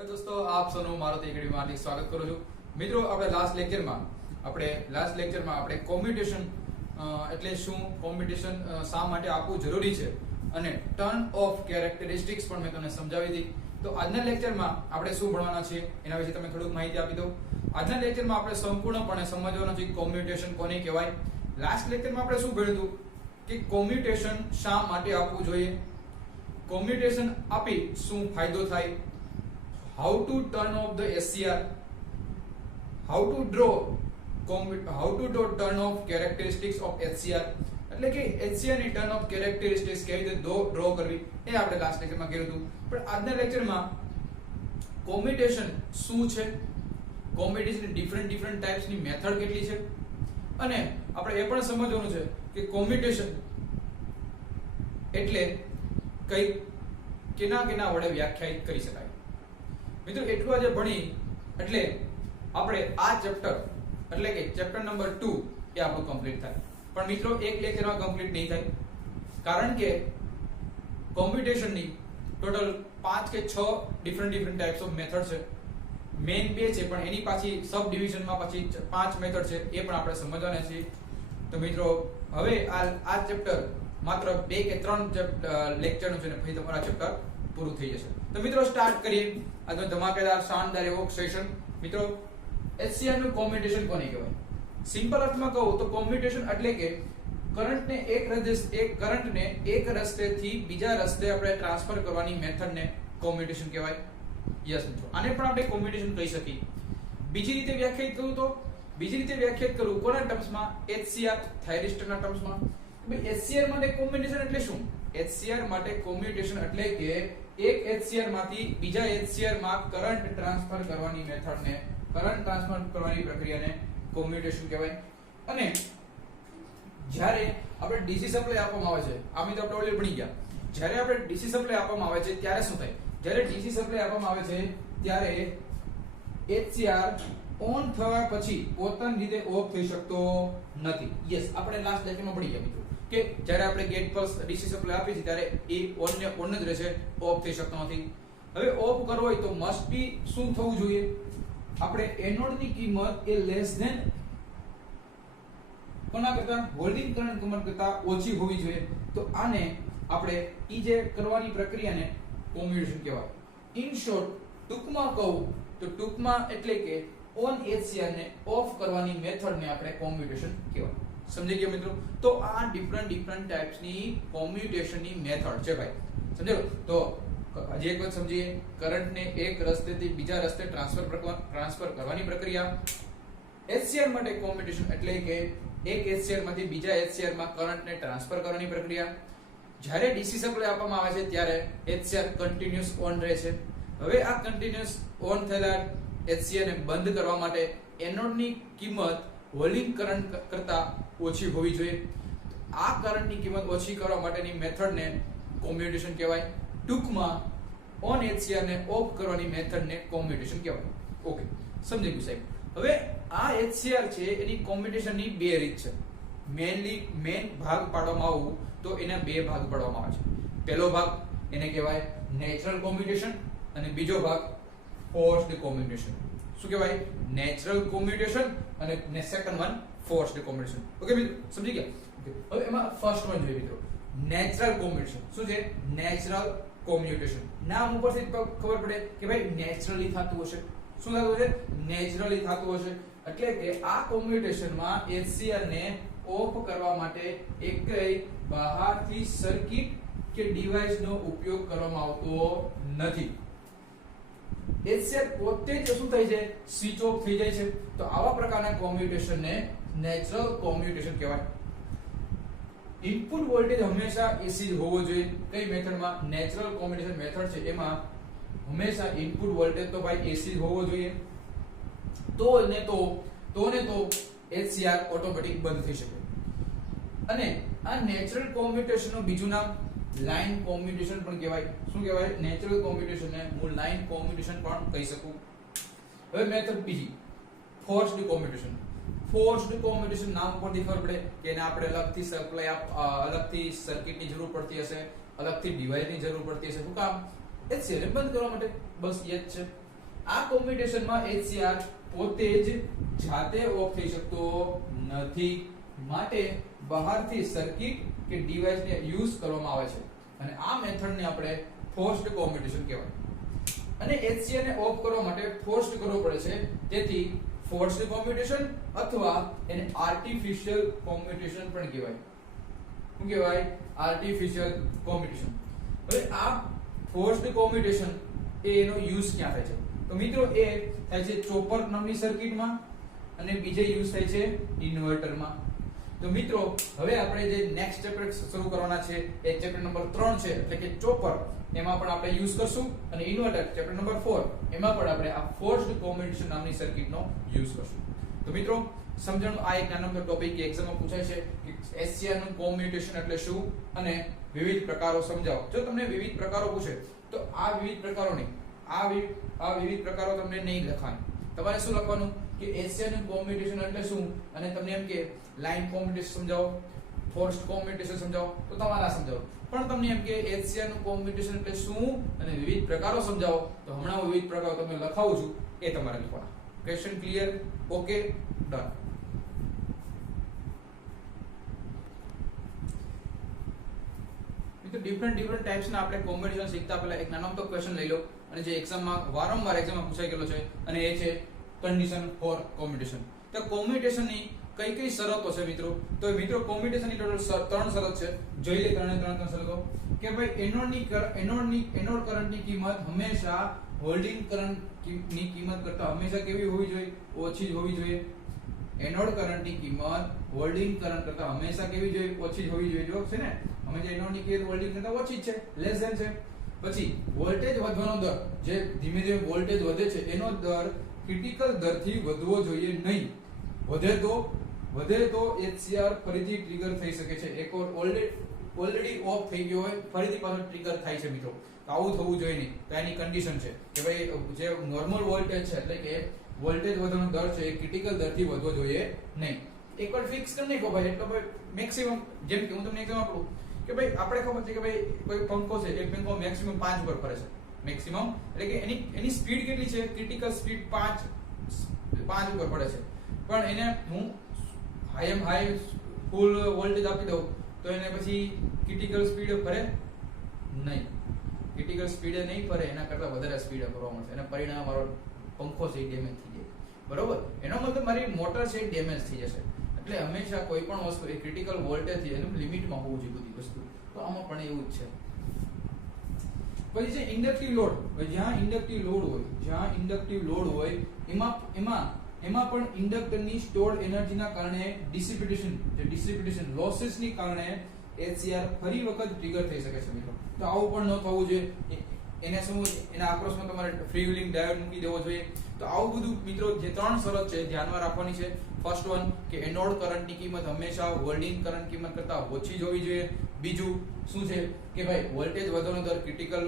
Hello દોસ્તો, આપ સૌનું મારુતિ એકેડમી માં સ્વાગત કરું છું. મિત્રો, આપણે લાસ્ટ લેક્ચરમાં આપણે કોમ્યુટેશન એટલે શું, કોમ્યુટેશન શા માટે આપવું જરૂરી છે અને ટર્ન ઓફ કેરેક્ટરિસ્ટિક્સ પણ મેં તમને સમજાવી હતી. તો આજના લેક્ચરમાં આપણે શું ભણવાના છીએ એના વિશે તમને થોડુંક માહિતી આપી દઉં. આજના લેક્ચરમાં આપણે સંપૂર્ણપણે સમજવાનું છે કોમ્યુટેશન કોને કહેવાય. લાસ્ટ લેક્ચરમાં આપણે શું ભણ્યું હતું કે કોમ્યુટેશન શા માટે આપવું જોઈએ, કોમ્યુટેશન આપી શું ફાયદો થાય, how to turn off the SCR, how to draw turn off characteristics of HCR, એટલે કે HCR ની ટર્ન ઓફ કેરેક્ટરિસ્ટિક્સ કેવી રીતે ડ્રો કરવી એ આપણે લાસ્ટ લેક્ચરમાં કર્યું હતું. પણ આજના લેક્ચરમાં કોમ્યુટેશન શું છે, કોમ્યુટેશન ડિફરન્ટ ટાઈપ્સ ની મેથડ કેટલી છે અને આપણે એ પણ સમજવાનું છે કે કોમ્યુટેશન એટલે કઈ કેના વડે વ્યાખ્યાયિત કરી શકાય. મિત્રો, એટલું આજે ભણી એટલે આપણે આ ચેપ્ટર એટલે કે ચેપ્ટર નંબર 2 એ આપણું કમ્પ્લીટ થાય. પણ મિત્રો, એક લેક્ચરમાં કમ્પ્લીટ નહીં થાય, કારણ કે કોમ્પ્યુટેશનની ટોટલ 5 કે 6 ડિફરન્ટ ટાઈપ્સ ઓફ મેથડ છે. મેઇન 2 છે, પણ એની પાછી સબ ડિવિઝનમાં પછી 5 મેથડ છે, એ પણ આપણે સમજવાના છે. તો મિત્રો, હવે આ ચેપ્ટર માત્ર 2 કે 3 લેક્ચરનું છે ને પછી તમારા ચેપ્ટર પૂરું થઈ જશે. તો મિત્રો, સ્ટાર્ટ કરીએ આજનો ધમાકેદાર શાનદાર એવો સેશન. મિત્રો, HCR નું કોમ્યુટેશન કોને કહેવાય? સિમ્પલ અર્થમાં કહું તો કોમ્યુટેશન એટલે કે કરંટને એક રસ્તેથી બીજા રસ્તે આપણે ટ્રાન્સફર કરવાની મેથડને કોમ્યુટેશન કહેવાય. યસ મિત્રો, આને પણ આપણે કોમ્યુટેશન કહી શકીએ. બીજી રીતે વ્યાખ્યાયિત કરું કોના ટર્મ્સમાં? HCR થાયરિસ્ટરના ટર્મ્સમાં. HCR માટે કોમ્યુટેશન એટલે શું? HCR માટે કોમ્યુટેશન એટલે કે એક HCR માંથી બીજા HCR માં કરંટ ટ્રાન્સફર કરવાની મેથડને, કરંટ ટ્રાન્સફર કરવાની પ્રક્રિયાને કોમ્યુટેશન કહેવાય. અને જ્યારે આપણે DC સપ્લાય આપવામાં આવે છે, આ મિત્રો આપણે ઓલરેડી ભણી ગયા, જ્યારે આપણે DC સપ્લાય આપવામાં આવે છે ત્યારે શું થાય? જ્યારે DC સપ્લાય આપવામાં આવે છે ત્યારે HCR ઓન થવા પછી પોતાની રીતે ઓફ થઈ શકતો નથી. યસ, આપણે લાસ્ટ લેક્ચરમાં ભણી ગયા મિત્રો કે જ્યારે આપણે ગેટ પર DC સપ્લાય આપીએ છીએ ત્યારે એ ઓન જ રહેશે, ઓફ થઈ શકતો નથી. હવે ઓફ કરવો હોય તો મસ્ટ બી શું થવું જોઈએ? આપણે એનોડની કિંમત એ લેસ ધેન કોના કરતા? હોલ્ડિંગ કરંટ કિંમત કરતા ઓછી હોવી જોઈએ. તો આને આપણે ઈ જે કરવાની પ્રક્રિયાને કોમ્યુટેશન કહેવાય. ઇન શોર્ટ, ટૂંકમાં કહું તો એટલે કે ઓન HCR ને ઓફ કરવાની મેથડને આપણે કોમ્યુટેશન કહેવાય. સમજી ગયા મિત્રો? તો આ ડિફરન્ટ ટાઈપ્સની કોમ્યુટેશનની મેથડ છે ભાઈ. સમજાયો? તો હજી એક વાત સમજીએ. કરંટને એક રસ્તેથી બીજા રસ્તે ટ્રાન્સફર કરવાની પ્રક્રિયા. HCR માટે કોમ્યુટેશન એટલે કે એક HCR માંથી બીજા HCR માં કરંટને ટ્રાન્સફર કરવાની પ્રક્રિયા. જ્યારે DC સપ્લાય આપવામાં આવે છે ત્યારે HCR કન્ટિન્યુઅસ ઓન રહે છે. હવે આ કન્ટિન્યુઅસ ઓન થયેલા HCR ને બંધ કરવા માટે એનોડની કિંમત હોલ્ડિંગ કરંટ કરતા ઓછી હોવી જોઈએ. આ કરંટની કિંમત ઓછી કરવા માટેની મેથડને કોમ્યુટેશન કહેવાય. ટૂંકમાં ઓન HCR ને ઓફ કરવાની મેથડને કોમ્યુટેશન કહેવાય. ઓકે, સમજી ગયું સાહેબ? હવે આ HCR છે એની કોમ્યુટેશનની 2 રીત છે. મેઇન ભાગ પાડવામાં આવું તો એના 2 ભાગ પાડવામાં આવે છે. પહેલો ભાગ એને કહેવાય નેચરલ કોમ્યુટેશન અને બીજો ભાગ ફોર્સ્ડ કોમ્યુટેશન. શું કહેવાય? નેચરલ કોમ્યુટેશન અને second one forced commutation. Okay મિત્રો, સમજી ગયા? ઓકે, હવે એમાં ફર્સ્ટ વન જોઈએ મિત્રો, નેચરલ કોમ્યુટેશન. શું છે નેચરલ કોમ્યુટેશન? નામ ઉપરથી ખબર પડે કે ભાઈ નેચરલી થતું હશે. શું થતું હશે? નેચરલી થતું હશે. એટલે કે આ કોમ્યુટેશનમાં HCR ને ઓફ કરવા માટે એકય બહારથી સર્કિટ કે ડિવાઇસનો ઉપયોગ કરવામાં આવતો નથી. HCR પોતે જ શું થાય છે? સ્વિચ ઓફ થઈ જાય છે. તો આવા પ્રકારના કોમ્યુટેશનને નેચરલ કોમ્યુટેશન કહેવાય. ઇનપુટ વોલ્ટેજ હંમેશા AC જ હોવો જોઈએ. કઈ મેથડમાં? નેચરલ કોમ્યુટેશન મેથડ છે એમાં હંમેશા ઇનપુટ વોલ્ટેજ તો ભાઈ AC જ હોવો જોઈએ. તો HCR ઓટોમેટિક બંધ થઈ શકે. અને આ નેચરલ કોમ્યુટેશનનું બીજું નામ લાઇન કોમ્યુટેશન પણ કહેવાય. શું કહેવાય? નેચરલ કોમ્યુટેશનને હું લાઇન કોમ્યુટેશન પણ કહી શકું. હવે મેથડ બીજી, ફોર્સ્ડ કોમ્યુટેશન. ફોર્સ્ડ કોમ્યુટેશન નામ પરથી ખબર પડે કે એને આપણે અલગથી સર્કિટની જરૂર પડતી હશે, અલગથી ડિવાઇસની જરૂર પડતી હશે. શું કામ? HCR બંધ કરવા માટે. બસ એ જ છે. આ કોમ્યુટેશનમાં HCR પોતે જ જાતે ઓફ થઈ શકતો નથી, માટે બહારથી સર્કિટ કે ડિવાઇસને યુઝ કરવામાં આવે છે અને આ મેથડને આપણે ફોર્સ્ડ કોમ્યુટેશન કહેવાય। અને HCR ને ઓફ કરવા માટે ફોર્સ્ડ કરવો પડે છે, તેથી ફોર્સ્ડ કોમ્યુટેશન અથવા એને આર્ટિફિશિયલ કોમ્યુટેશન પણ કહેવાય। શું કહેવાય? Artificial commutation. હવે આ ફોર્સ્ડ કોમ્યુટેશન એનો યુઝ ક્યાં થાય છે? તો મિત્રો એ થાય છે ચોપર નામની સર્કિટમાં અને બીજે યુઝ થાય છે ઇન્વર્ટરમાં। તો મિત્રો હવે આપણે જે નેક્સ્ટ ચેપ્ટર શરૂ કરવાના છે એ ચેપ્ટર નંબર 3 છે, એટલે કે ચોપર, એમાં પણ આપણે યુઝ કરશું, અને ઇન્વર્ટર ચેપ્ટર નંબર 4 એમાં પણ આપણે આ ફોર્સ્ડ કોમ્યુટેશન નામની સર્કિટનો યુઝ કરશું। તો મિત્રો સમજણ આ એક નાનો ટોપિક કે એક્ઝામમાં પૂછાય છે કે HCR નું કોમ્યુટેશન એટલે શું અને વિવિધ પ્રકારો સમજાવો। જો તમને વિવિધ પ્રકારો પૂછે તો આ વિવિધ પ્રકારો નહીં, આ વિવિધ પ્રકારો તમને નહીં લખવાના, તમારે શું લખવાનું કે HCR નું કોમ્યુટેશન એટલે શું, અને તમને એમ કે લાઈન કોમ્યુટેશન સમજાવો, ફોર્સ્ડ કોમ્યુટેશન સમજાવો તો તમારે આ સમજાવો, પણ તમને એમ કે HCR નું કોમ્યુટેશન એટલે શું અને વિવિધ પ્રકારો સમજાવો તો હમણાં હું વિવિધ પ્રકારો તમને લખાવું છું, એ તમારે લખવાના। Question clear? Okay, done. તો ડિફરન્ટ ટાઈપ્સ ના આપણે કોમ્યુટેશન શીખતા પહેલા એક નાનો તો ક્વેશ્ચન લઈ લો, અને જે એક્ઝામમાં વારંવાર એક્ઝામમાં પૂછાઈ ગયેલો છે, અને એ છે કન્ડિશન ફોર કોમ્યુટેશન। તો કોમ્યુટેશનની કઈ કઈ શરતો છે મિત્રો? તો મિત્રો કોમ્યુટેશનની ટોટલ 3 શરત છે, જોઈ લે ત્રણે શરતો કે ભાઈ એનોડ કરંટની કિંમત હંમેશા હોલ્ડિંગ કરંટની કિંમત કરતા હંમેશા કેવી હોવી જોઈએ? ઓછી જ હોવી જોઈએ। એનોડ કરંટની કિંમત હોલ્ડિંગ કરંટ કરતા હંમેશા કેવી જોઈએ? ઓછી જ હોવી જોઈએ। જો છે ને, અમે જે એનોડની કિંમત હોલ્ડિંગ કરતા ઓછી જ છે, લેસ ધેન છે। પછી વોલ્ટેજ વધવાનો દર, જે ધીમે ધીમે વોલ્ટેજ વધે છે એનો દર ક્રિટિકલ દરથી વધવો જોઈએ નહીં, વધે તો HCR ફરીથી ટ્રિગર થઈ શકે છે। એક ઓલરેડી ઓફ થઈ ગયો હોય ફરીથી પાછો ટ્રિગર થાય છે મિત્રો, તો આવું થવું જોઈએ નહીં। તો એની કન્ડિશન છે કે ભાઈ જે નોર્મલ વોલ્ટેજ છે, એટલે કે વોલ્ટેજ વધવાનો દર છે એ ક્રિટિકલ દરથી વધવો જોઈએ નહીં। એકવાર ફિક્સ કરી નાખો ભાઈ, એટલે ભાઈ મેક્સિમમ, જેમ કે હું તમને એક્ઝામ્પલ આપું કે ભાઈ આપણે ખબર છે કે ભાઈ કોઈ પંખો છે, એક પંખો મેક્સિમમ 5 ઉપર ફરે છે, મેક્સિમમ એટલે કે એની સ્પીડ કેટલી છે? ક્રિટિકલ સ્પીડ 5 ઉપર ફરે છે, પણ એને હું હાઈ ફૂલ વોલ્ટેજ આપી દઉં તો એને પછી ક્રિટિકલ સ્પીડ ફરે નહીં, ક્રિટિકલ સ્પીડ નહીં ફરે, એના કરતા વધારે સ્પીડ ફરવા મળશે, અને પરિણામે મારો પંખો છે ડેમેજ થઈ જાય, બરોબર? એનો મતલબ મારી મોટર છે ડેમેજ થઈ જશે। એટલે હંમેશા કોઈ પણ વસ્તુ એ ક્રિટિકલ વોલ્ટેજ થી એનું લિમિટમાં હોવું જોઈએ બધી વસ્તુ, તો આમાં પણ એવું જ છે। પછી છે ઇન્ડક્ટિવ લોડ, જ્યાં ઇન્ડક્ટિવ લોડ હોય એમાં પણ ઇન્ડક્ટરની સ્ટોર્ડ એનર્જીના કારણે ડિસિપેશન લોસીસની કારણે HCR ફરી વખત ટ્રિગર થઈ શકે છે મિત્રો, તો આવું પણ ન થવું જોઈએ। એના આક્રોશમાં તમારે ફ્રી વ્હીલિંગ ડાયોડ મૂકી દેવો જોઈએ। તો આવું બધું મિત્રો જે 3 શરત છે ધ્યાનમાં રાખવાની છે। ફર્સ્ટ વન કે એનોડ કરંટની કિંમત હંમેશા હોલ્ડિંગ કરંટ કિંમત કરતા ઓછી જ હોવી જોઈએ। બીજું શું છે કે ભાઈ વોલ્ટેજ વધવાનો દર ક્રિટિકલ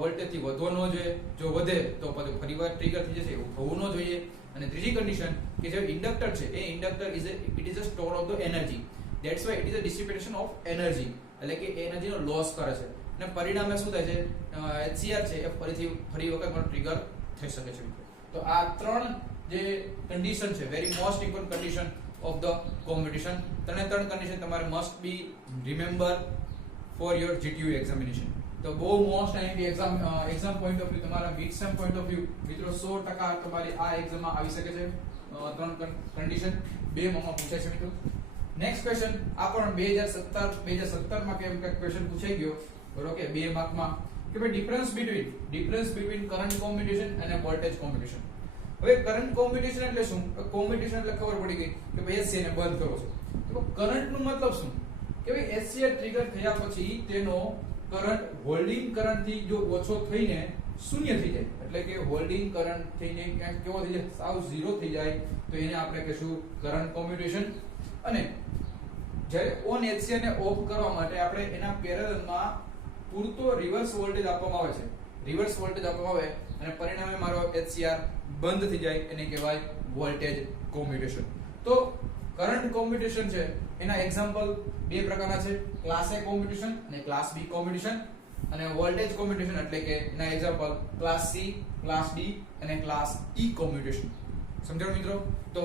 વોલ્ટેજથી વધવો ન જોઈએ, જો વધે તો પછી ફરીવાર ટ્રિગર થઈ જશે, એવું થવું ન જોઈએ। અને ત્રીજી કન્ડિશન કે જે ઇન્ડક્ટર છે એ inductor is a store of the energy, that's why it is a dissipation of energy, એટલે કે એનર્જીનો લોસ કરે છે, અને પરિણામે શું થાય છે? HCR છે એ ફરી વખત ટ્રિગર થઈ શકે છે। તો આ 3 જે કન્ડિશન છે, very most important condition of the competition, 3 condition તમારે must be remember for your GTU examination. તો બહુ most IMP exam point of view, તમારા mid sem point of view મિત્રો 100% તમારી આ એક્ઝામમાં આવી શકે છે। 3 કન્ડિશન 2 માં પૂછાય છે મિત્રો। નેક્સ્ટ ક્વેશ્ચન આ પણ 2017 માં કેમ કે ક્વેશ્ચન પૂછાઈ ગયો, બરોબર કે 2 માર્કમાં, કે ભાઈ ડિફરન્સ બિટવીન કરંટ કોમ્યુટેશન અને વોલ્ટેજ કોમ્યુટેશન। હવે કરંટ કોમ્યુટેશન એટલે શું? કોમ્યુટેશન એટલે ખબર પડી ગઈ કે ભાઈ HCR ને બંધ કરવો છે, તો કરંટ નું મતલબ શું કે ભાઈ HCR ટ્રિગર થયા પછી તેનો કરંટ હોલ્ડિંગ કરંટ થી જો ઓછો થઈને શૂન્ય થઈ જાય, એટલે કે હોલ્ડિંગ કરંટ થઈને ક્યાંક કેવો થઈ જાય? સાવ 0 થઈ જાય, તો એને આપણે કહીશું કરંટ કોમ્યુટેશન। અને જ્યારે ઓન HCR ને ઓફ કરવા માટે આપણે એના પેરેલલમાં પૂરતો રિવર્સ વોલ્ટેજ આપવામાં આવે છે, રિવર્સ વોલ્ટેજ આપવામાં આવે અને પરિણામે મારો HCR બંધ થઈ જાય, એને કહેવાય વોલ્ટેજ કોમ્યુટેશન। તો કરંટ કોમ્યુટેશન છે એના એક્ઝામ્પલ 2 પ્રકારના છે, ક્લાસ A કોમ્યુટેશન અને ક્લાસ B કોમ્યુટેશન। અને વોલ્ટેજ કોમ્યુટેશન એટલે કે એના example class C, class D અને ક્લાસ ઈ કોમ્યુટેશન. સમજાયું મિત્રો? તો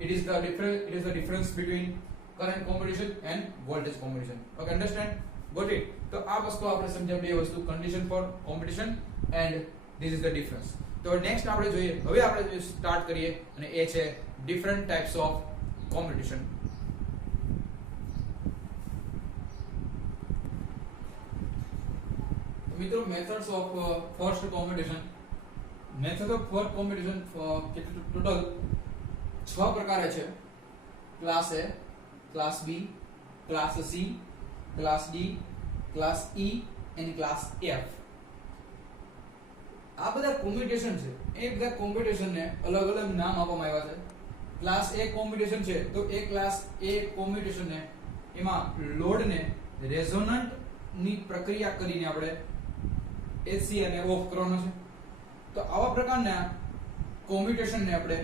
it is the difference between current commutation and voltage commutation. Okay, understand? Got it? તો આ વસ્તુ આપણે સમજ્યા, બે વસ્તુ, condition for commutation and this is the difference. તો નેક્સ્ટ આપણે જોઈએ, હવે આપણે સ્ટાર્ટ કરીએ અને એ છે different types of commutation. મિત્રો methods of first commutation, method of first commutation total 6 પ્રકારે છે. Class A, class B, class C, class D, class E અને ક્લાસ એફ. આ બધા કોમ્યુટેશન છે. એ બધા કોમ્યુટેશન ને અલગ અલગ નામ આપવામાં આવ્યા છે. ક્લાસ એ કોમ્યુટેશન છે તો એ ક્લાસ એ કોમ્યુટેશન ને એમાં લોડ ને રેઝોનન્ટ ની પ્રક્રિયા કરીને આપણે એસી અને ઓફ કરવાનો છે. તો આવા પ્રકારના કોમ્યુટેશન ને આપણે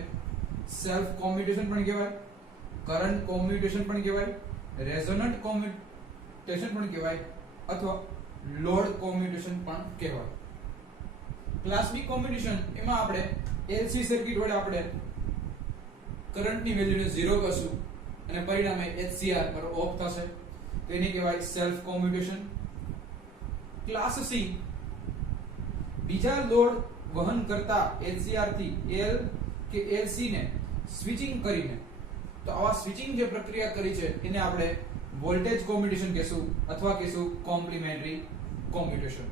સેલ્ફ કોમ્યુટેશન પણ કહેવાય, કરંટ કોમ્યુટેશન પણ કહેવાય, રેઝોનન્ટ કોમ્યુટેશન પણ કહેવાય અથવા લોડ કોમ્યુટેશન પણ કહેવાય. ક્લાસ બી કોમ્યુટેશન એમાં આપણે એલસી સર્કિટ વડે આપણે કરંટની વેલ્યુને 0 કરશું અને પરિણામે એચસીઆર પર ઓફ થશે, તો એને કહેવાય સેલ્ફ કોમ્યુટેશન. ક્લાસ સી બીજા લોડ વહન કરતા એચસીઆર થી એલ કે એલસી ને સ્વિચિંગ કરીને, તો આવા સ્વિચિંગ જે પ્રક્રિયા કરી છે એને આપણે વોલ્ટેજ કોમ્યુટેશન કહેશું અથવા કહેશું કોમ્પ્લિમેન્ટરી કોમ્યુટેશન.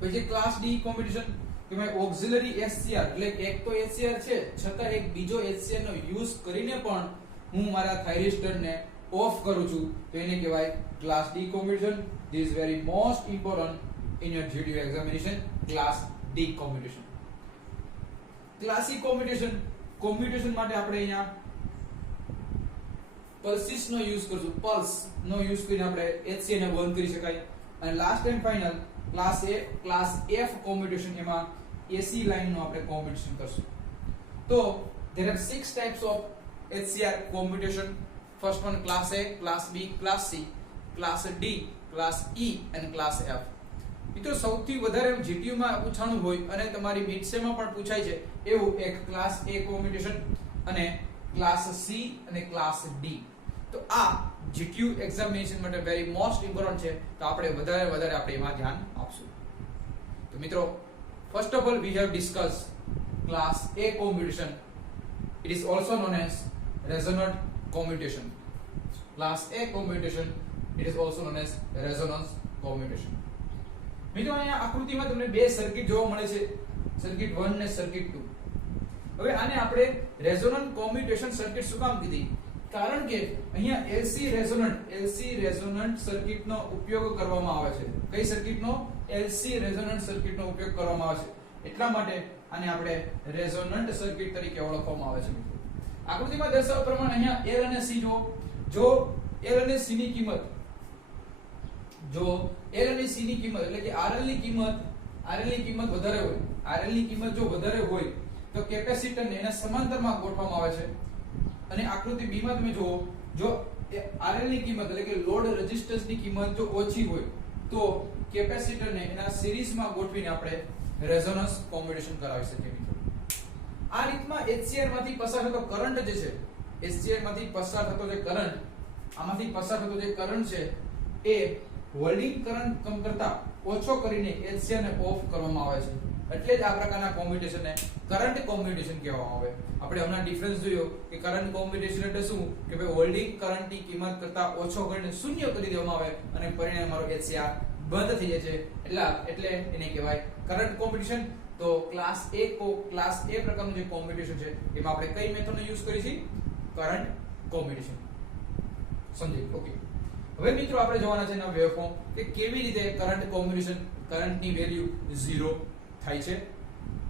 પછી ક્લાસ ડી કોમ્યુટેશન કે મેં ઓક્સિલરી એચસીઆર એટલે એક તો એચસીઆર છે છતાં એક બીજો એચસીઆર નો યુઝ કરીને પણ હું મારા થાઇરિસ્ટર ને ઓફ કરું છું, તો એને કહેવાય class D commutation. This is very most important in your GTU examination, class D commutation. Class e commutation માટે આપણે અહીંયા પલ્સિસ નો યુઝ કરશું. પલ્સ નો યુઝ કરીને આપણે એચસી ને બંધ કરી શકાય. અને last and final class A, class F commutation, એમાં એસી લાઇન નો આપણે કોમ્યુટેશન કરશું. તો there are 6 types of HCR commutation. First one class A, class B, class C, class D, class E and class F. મિત્રો સૌથી વધારે GTU માં પૂછાણું હોય અને તમારી મિડસેમાં પણ પૂછાય છે એવું એક ક્લાસ A કોમ્યુટેશન અને ક્લાસ C અને ક્લાસ D. તો આ GTU એક્ઝામિનેશન માટે વેરી મોસ્ટ ઇમ્પોર્ટન્ટ છે, તો આપણે વધારે આપણે એમાં ધ્યાન આપશું. તો મિત્રો first of all we have discuss class A commutation. It is also known as resonant commutation. Class A commutation, it is also known as resonance commutation. મિત્રો અહીંયા આકૃતિમાં તમને બે સર્કિટ જોવા મળે છે, સર્કિટ 1 ને સર્કિટ 2. હવે આને આપણે રેઝોનન્ટ કોમ્યુટેશન સર્કિટ શું કામ કીધી? કારણ કે અહીંયા LC રેઝોનન્ટ સર્કિટનો ઉપયોગ કરવામાં આવે છે. કઈ સર્કિટનો? LC રેઝોનન્ટ સર્કિટનો ઉપયોગ કરવામાં આવે છે. એટલા માટે આને આપણે રેઝોનન્ટ સર્કિટ તરીકે ઓળખવામાં આવે છે. મિત્રો આકૃતિમાં દર્શાવ્યા પ્રમાણે અહીંયા L અને C જો L અને C ની કિંમત, જો L અને C ની કિંમત એટલે કે RL ની કિંમત વધારે હોય, RL ની કિંમત જો વધારે હોય તો કેપેસિટરને એના સમાંતરમાં ગોઠવવામાં આવે છે. અને આકૃતિ B માં તમે જુઓ, જો RL ની કિંમત એટલે કે લોડ રેઝિસ્ટન્સ ની કિંમત જો ઓછી હોય તો કેપેસિટરને એના સિરીઝમાં ગોઠવીને આપણે રેઝોનન્સ કોમ્યુટેશન કરાવી શકીએ. મિત્રો આ રીતમાં HCR માંથી પસાર થતો કરંટ જે છે, HCR માંથી પસાર થતો જે કરંટ, આમાંથી પસાર થતો જે કરંટ છે એ હોલ્ડિંગ કરંટ કરતા ઓછો કરીને HCR ને ઓફ કરવામાં આવે છે. એટલે જ આ પ્રકારના કોમ્યુટેશનને કરંટ કોમ્યુટેશન કહેવામાં આવે. આપણે હમણાં ડિફરન્સ જોયો કે કરંટ કોમ્યુટેશન એટલે શું કે ભાઈ હોલ્ડિંગ કરંટની કિંમત કરતા ઓછો કરીને શૂન્ય કરી દેવામાં આવે અને પરિણામે મારો HCR બંધ થઈ જાય છે, એટલે એને કહેવાય કરંટ કોમ્યુટેશન. તો ક્લાસ A પ્રકારનું જે કોમ્યુટેશન છે એમાં આપણે કઈ મેથડનો યુઝ કરી છે? Current commutation. સમજી? ઓકે. હવે મિત્રો આપણે જોવાના છે એના વેવફોર્મ કે કેવી રીતે કરંટ કોમ્યુટેશન, કરંટની વેલ્યુ 0 થાય છે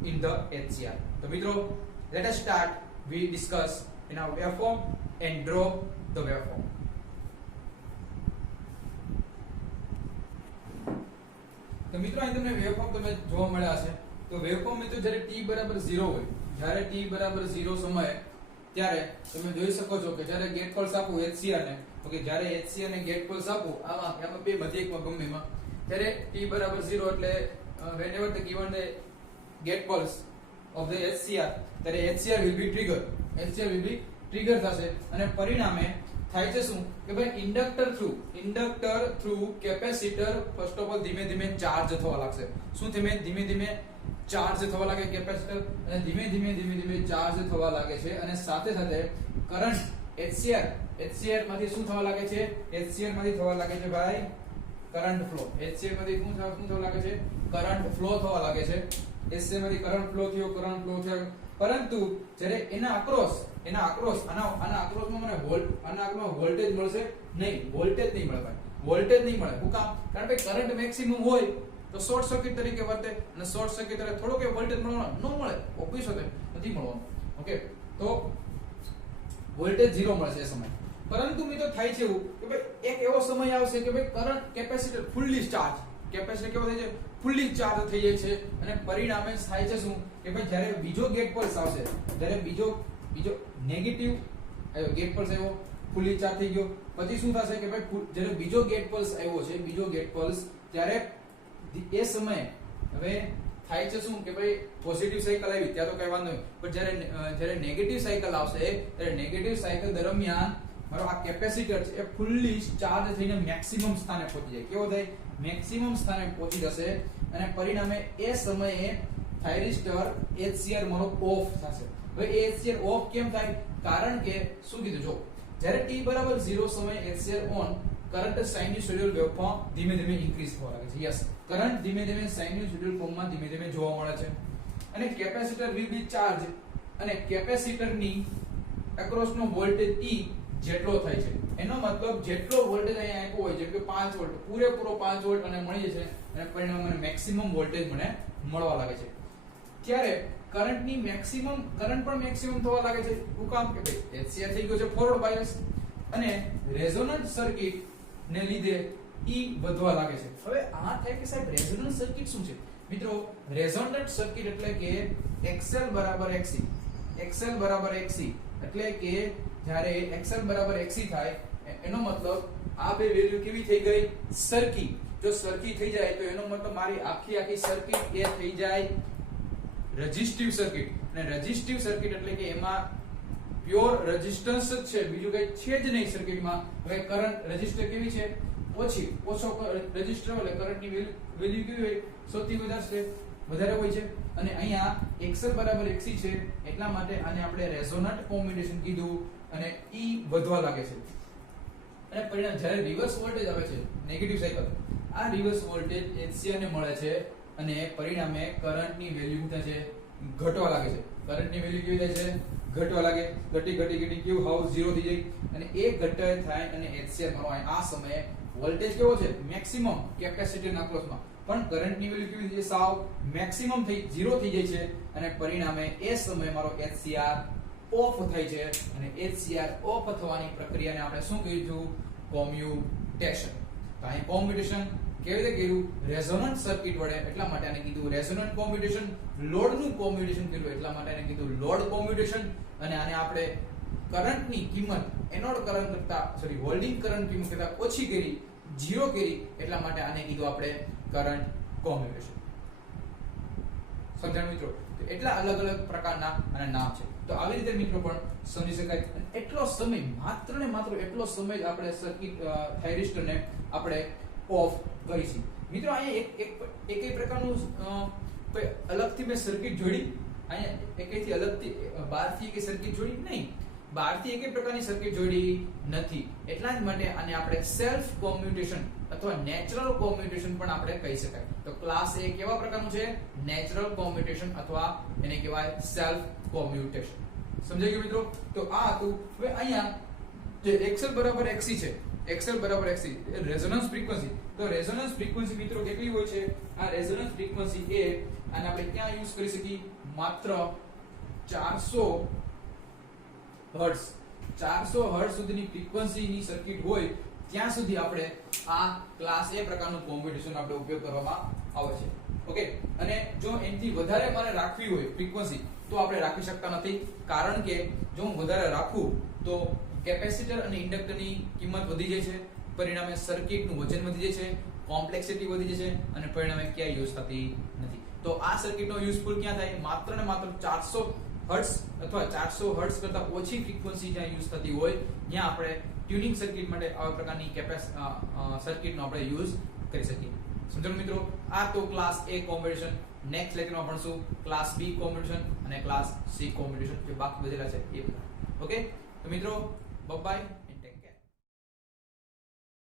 in the HCR. તો મિત્રો let us start, we discuss in our waveform and draw the waveform. તો મિત્રો અહીં તમને વેવફોર્મ તમે જોવા મળ્યા છે. તો વેવફોર્મ મિત્રો જ્યારે t બરાબર 0 હોય, જ્યારે t બરાબર 0 સમયે ત્યારે તમે જોઈ શકો છો કે જ્યારે ગેટ પલ્સ આપું HCR ને, ઓકે, જ્યારે HCR ને ગેટ પલ્સ આપું આમાં બે મધ્ય એકમાં ગમેમાં, ત્યારે t બરાબર 0 એટલે whenever the given the gate pulse of the HCR, ત્યારે HCR will be trigger થશે અને પરિણામે થાય છે શું કે ભાઈ inductor through capacitor first of all ધીમે ધીમે ચાર્જ થવા લાગશે. શું ધીમે ધીમે ચાર્જ થવા લાગે કેપેસિટર, અને ધીમે ચાર્જ થવા લાગે છે અને સાથે સાથે કરંટ HCR માંથી શું થવા લાગે છે? HCR માંથી થવા લાગે છે ભાઈ કરંટ ફ્લો. HCR માંથી શું થવા લાગે છે? કરંટ ફ્લો થવા લાગે છે. HCR માંથી કરંટ ફ્લો થયો, પરંતુ જ્યારે એના અક્રોસ આના અક્રોસમાં મને આના અક્રોસમાં વોલ્ટેજ મળશે નહીં. વોલ્ટેજ નહીં મળે ભાઈ, વોલ્ટેજ નહીં મળે. શું કામ? કારણ કે કરંટ મેક્સિમમ હોય તો શોર્ટ સર્કિટ તરીકે વર્તે, અને શોર્ટ સર્કિટ તરીકે થોડો કે વોલ્ટેજ મળવાનો ન મળે, ઓબ્વિયસ છે નથી મળવાનો. ઓકે, તો વોલ્ટેજ 0 મળશે એ સમય. પરંતુ મિત્રો થાય છે એવું કે ભાઈ એક એવો સમય આવશે કે ભાઈ current capacitor fully charge, capacitor કેવો થાય છે? ફૂલ્લી ચાર્જ થઈ જાય છે અને પરિણામે થાય છે શું કે ભાઈ જ્યારે બીજો ગેટ પલ્સ આવશે, જ્યારે બીજો નેગેટિવ ગેટ પલ્સ આવ્યો, ફૂલ્લી ચાર્જ થઈ ગયો, પછી શું થશે કે ભાઈ જ્યારે બીજો ગેટ પલ્સ આવ્યો છે, બીજો ગેટ પલ્સ, ત્યારે એ સમયે હવે થાય છે શું કે ભાઈ પોઝિટિવ સાયકલ આવી ત્યાં તો કઈ વાંધો નહીં, પણ જ્યારે નેગેટિવ સાયકલ આવશે ત્યારે નેગેટિવ સાયકલ દરમિયાન મારો આ કેપેસિટર છે એ ફૂલ્લી ચાર્જ થઈને મેક્સિમમ સ્થાને પહોંચી જાય. કેવો થાય? મેક્સિમમ સ્થાને પહોંચી જશે અને પરિણામે એ સમયે થાઇરિસ્ટર HCR મારો ઓફ થશે. હવે એ HCR ઓફ કેમ થાય? કારણ કે શું કીધું જો, જ્યારે t બરાબર 0 સમયે HCR on, current sinusoidal waveform ધીમે ઇન્ક્રીઝ થવા લાગે છે. યસ, કરંટ ધીમે સાઇન્યુસોઇડલ ફોર્મમાં ધીમે જોવા મળે છે અને કેપેસિટર will be ચાર્જ, અને કેપેસિટરની એક્રોસનો વોલ્ટેજ E જેટલો થાય છે. એનો મતલબ જેટલો વોલ્ટેજ અહીંયા આપ્યો હોય, જેમ કે 5 વોલ્ટ, પૂરેપૂરો 5 વોલ્ટ અને મળી છે અને પરિણામે મને મેક્સિમમ વોલ્ટેજ મને મળવા લાગે છે. ત્યારે કરંટ પણ મેક્સિમમ થવા લાગે છે. શું કામ? કે ભાઈ HCR થઈ ગયો છે ફોરવર્ડ બાયસ અને રેઝોનન્ટ સર્કિટ ને લીધે E વધવા લાગે છે. હવે આ થાય કે સાહેબ રેઝોનન્ટ સર્કિટ શું છે? મિત્રો, રેઝોનન્ટ સર્કિટ એટલે કે XL બરાબર XC, એટલે કે જ્યારે XL બરાબર XC થાય એનો મતલબ આ બે વેલ્યુ કેવી થઈ ગઈ? સરખી. જો સરખી થઈ જાય તો એનો મતલબ મારી આખી સર્કિટ એ થઈ જાય રેઝિસ્ટિવ સર્કિટ. અને રેઝિસ્ટિવ સર્કિટ એટલે કે એમાં પ્યોર રેઝિસ્ટન્સ જ છે, બીજું કઈ છે જ નહીં સર્કિટમાં. હવે કરંટ રેઝિસ્ટર કેવી છે? ઓછો રેઝિસ્ટર એટલે કરંટની વેલ્યુ કેવી હોય? સૌથી વધારે હોય છે. અને અહીંયા XL બરાબર XC છે એટલા માટે આને આપણે રેઝોનન્ટ કોમ્બિનેશન કીધું અને E વધવા લાગે છે. અને પરિણામ જ્યારે રિવર્સ વોલ્ટેજ આવે છે, નેગેટિવ સાયકલ, આ રિવર્સ વોલ્ટેજ HCR ને મળે છે અને પરિણામે કરંટની વેલ્યુ થાય છે ઘટવા લાગે છે. કરંટની વેલ્યુ કેવી થાય છે? ઘટવા લાગે. ઘટી કેવું હાવ 0 થઈ જાય અને એ ઘટાય થાય અને HCR મળવા. આ સમયે વોલ્ટેજ કેવો છે? મેક્સિમમ કેપેસિટરના અક્રોસમાં, પણ કરંટની વેલ્યુ કેવી થઈ જાય? સાવ મેક્સિમમ 0 થઈ જાય છે અને પરિણામે એ સમયે મારો HCR ઓફ થાય છે અને HCR ઓફ થવાની પ્રક્રિયાને આપણે શું કહીશું? કોમ્યુટેશન. તો અહીં કોમ્યુટેશન કેવી રીતે કર્યું? રેઝોનન્ટ સર્કિટ વડે, એટલા માટે આને કીધું રેઝોનન્ટ કોમ્યુટેશન. લોડનું કોમ્યુટેશન કર્યું એટલા માટે આને કીધું લોડ કોમ્યુટેશન. અને આને આપણે કરંટની કિંમત એનોડ કરંટ કરતા હોલ્ડિંગ કરંટ કિંમત કરતા ઓછી કરી, 0 કરી, એટલા માટે આને કીધું આપણે કરંટ કોમ્યુટેશન. સમજાણ મિત્રો? એટલા અલગ પ્રકારના આના નામ છે. તો આવી રીતે મિત્રો પણ સમજી શકાય. એટલો સમય, માત્ર ને માત્ર એટલો સમય જ આપણે સર્કિટ થાઇરિસ્ટરને આપણે ઓફ કરીશું. મિત્રો અહીંયા એક પ્રકારનું કોઈ અલગથી મેં સર્કિટ જોડી, અહીંયા એકથી અલગથી બહારથી એક સર્કિટ જોડી નહીં, બહારથી એક પ્રકારની સર્કિટ જોડી નથી. એટલા જ માટે આને આપણે સેલ્ફ કોમ્યુટેશન અથવા નેચરલ કોમ્યુટેશન પણ આપણે કહી શકાય. તો ક્લાસ એ કેવા પ્રકારનું છે? નેચરલ કોમ્યુટેશન અથવા એને કહેવાય સેલ્ફ કોમ્યુટેશન. સમજાઈ ગયું મિત્રો? તો આ હતું. હવે અહીંયા જે XL બરાબર XC છે, XL બરાબર XC રેઝોનન્સ ફ્રીક્વન્સી. તો રેઝોનન્સ ફ્રીક્વન્સી મિત્રો કેટલી હોય છે? આ રેઝોનન્સ ફ્રીક્વન્સી એ આને આપણે ક્યાં યુઝ કરી શકીએ? માત્ર 400 હર્ટ્ઝ 400 હર્ટ્ઝ સુધીની ફ્રીક્વન્સીની સર્કિટ હોય ત્યાં સુધી આપણે આ ક્લાસ એ પ્રકારનું કોમ્યુટેશન આપણે ઉપયોગ કરવામાં આવે છે. ઓકે, અને જો એનાથી વધારે મારે રાખવી હોય ફ્રીક્વન્સી તો આપણે રાખી શકતા નથી, કારણ કે જો હું વધારે રાખું તો કેપેસિટર અને ઇન્ડક્ટરની કિંમત વધી જાય છે, પરિણામે સર્કિટનું વજન વધી જાય છે, કોમ્પ્લેક્સિટી વધી જાય છે, અને પરિણામે ક્યાંય યુઝ થતી નથી. તો આ સર્કિટનો યુઝફુલ ક્યાં થાય? માત્ર ને માત્ર 400 હર્ટ્ઝ અથવા 400 હર્ટ્ઝ કરતા ઓછી ફ્રીક્વન્સી જ્યાં યુઝ થતી હોય ત્યાં આપણે ટ્યુનિંગ સર્કિટ માટે આવા પ્રકારની સર્કિટનો આપણે યુઝ કરી શકીએ. સમજો મિત્રો, આ તો ક્લાસ A કોમ્બિનેશન. નેક્સ્ટ લેક્ચરમાં ભણશું ક્લાસ B કોમ્બિનેશન અને ક્લાસ C કોમ્બિનેશન, જે બાકી બધેલા છે એ બધા. ઓકે, તો મિત્રો બાય.